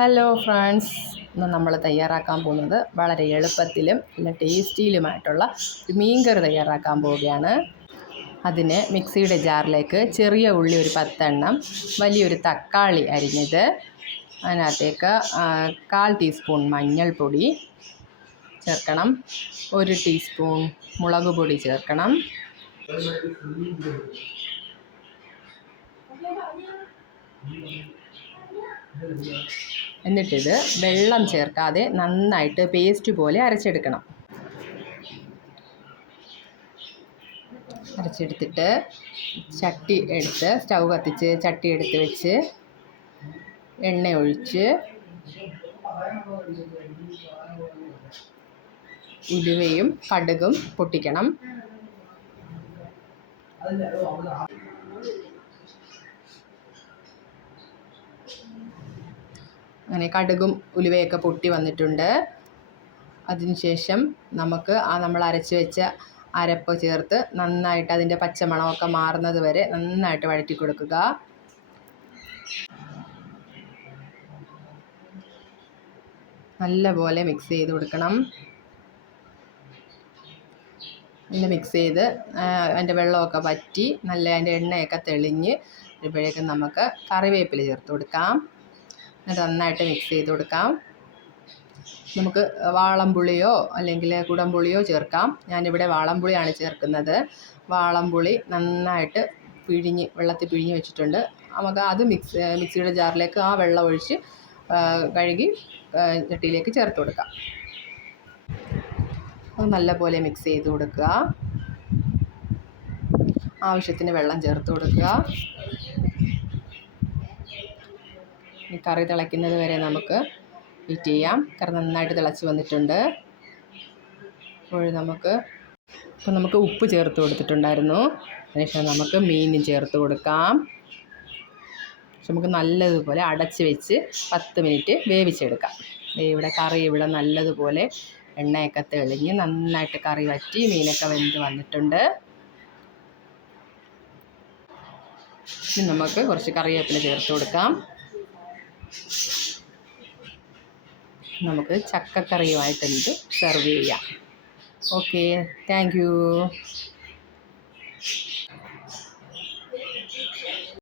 Hello friends, ഇന്ന് നമ്മൾ തയ്യാറാക്കാൻ പോകുന്നത് വളരെ എളുപ്പത്തിലും നല്ല ടേസ്റ്റിയിലുമായിട്ടുള്ള ഒരു മീൻകറി തയ്യാറാക്കാൻ പോവുകയാണ്. അതിന് മിക്സിയുടെ ജാറിലേക്ക് ചെറിയ ഉള്ളി ഒരു 10 എണ്ണം, വലിയൊരു തക്കാളി അരിഞ്ഞത്, അതിനകത്തേക്ക് 1/4 ടീസ്പൂൺ മഞ്ഞൾപ്പൊടി ചേർക്കണം, 1 ടീസ്പൂൺ മുളക് പൊടി ചേർക്കണം, എന്നിട്ടിത് വെള്ളം ചേർക്കാതെ നന്നായിട്ട് പേസ്റ്റ് പോലെ അരച്ചെടുക്കണം. അരച്ചെടുത്തിട്ട് ചട്ടി എടുത്ത് സ്റ്റൗ കത്തിച്ച് ചട്ടി എടുത്ത് വെച്ച് എണ്ണ ഒഴിച്ച് ഉലുവയും കടുകും പൊട്ടിക്കണം. അങ്ങനെ കടുകും ഉലുവയൊക്കെ പൊട്ടി വന്നിട്ടുണ്ട്. അതിനുശേഷം നമുക്ക് നമ്മൾ അരച്ച് വെച്ച അരപ്പ് ചേർത്ത് നന്നായിട്ട് അതിൻ്റെ പച്ചമണമൊക്കെ മാറുന്നത് വരെ നന്നായിട്ട് വഴറ്റി കൊടുക്കുക. നല്ലപോലെ മിക്സ് ചെയ്ത് കൊടുക്കണം. നല്ല മിക്സ് ചെയ്ത് അതിൻ്റെ വെള്ളമൊക്കെ വറ്റി നല്ല അതിൻ്റെ എണ്ണയൊക്കെ തെളിഞ്ഞ് വരുമ്പോഴേക്കും നമുക്ക് കറിവേപ്പില ചേർത്ത് കൊടുക്കാം. എന്നിട്ട് നന്നായിട്ട് മിക്സ് ചെയ്ത് കൊടുക്കാം. നമുക്ക് വാളംപുളിയോ അല്ലെങ്കിൽ കുടംപുളിയോ ചേർക്കാം. ഞാനിവിടെ വാളംപുളിയാണ് ചേർക്കുന്നത്. വാളംപുളി നന്നായിട്ട് വെള്ളത്തിൽ പിഴിഞ്ഞ് വെച്ചിട്ടുണ്ട്. നമുക്ക് അത് മിക്സിയുടെ ജാറിലേക്ക് ആ വെള്ളം ഒഴിച്ച് കഴുകി ചട്ടിയിലേക്ക് ചേർത്ത് കൊടുക്കാം. അത് നല്ലപോലെ മിക്സ് ചെയ്ത് കൊടുക്കുക. ആവശ്യത്തിന് വെള്ളം ചേർത്ത് കൊടുക്കുക. ഈ കറി തിളയ്ക്കുന്നത് വരെ നമുക്ക് വെയിറ്റ് ചെയ്യാം. കറി നന്നായിട്ട് തിളച്ച് വന്നിട്ടുണ്ട്. അപ്പോൾ നമുക്ക് ഉപ്പ് ചേർത്ത് കൊടുത്തിട്ടുണ്ടായിരുന്നു. അതിനുശേഷം നമുക്ക് മീനും ചേർത്ത് കൊടുക്കാം. നമുക്ക് നല്ലതുപോലെ അടച്ച് വെച്ച് 10 മിനിറ്റ് വേവിച്ചെടുക്കാം. കറി നല്ലതുപോലെ എണ്ണയൊക്കെ തെളിഞ്ഞ് നന്നായിട്ട് കറി വറ്റി മീനൊക്കെ വെന്ത് വന്നിട്ടുണ്ട്. ഇനി നമുക്ക് കുറച്ച് കറിവേപ്പില ചേർത്ത് കൊടുക്കാം. നമുക്ക് ചക്കക്കറിയുമായിട്ട് സെർവ് ചെയ്യാം. Okay, thank you.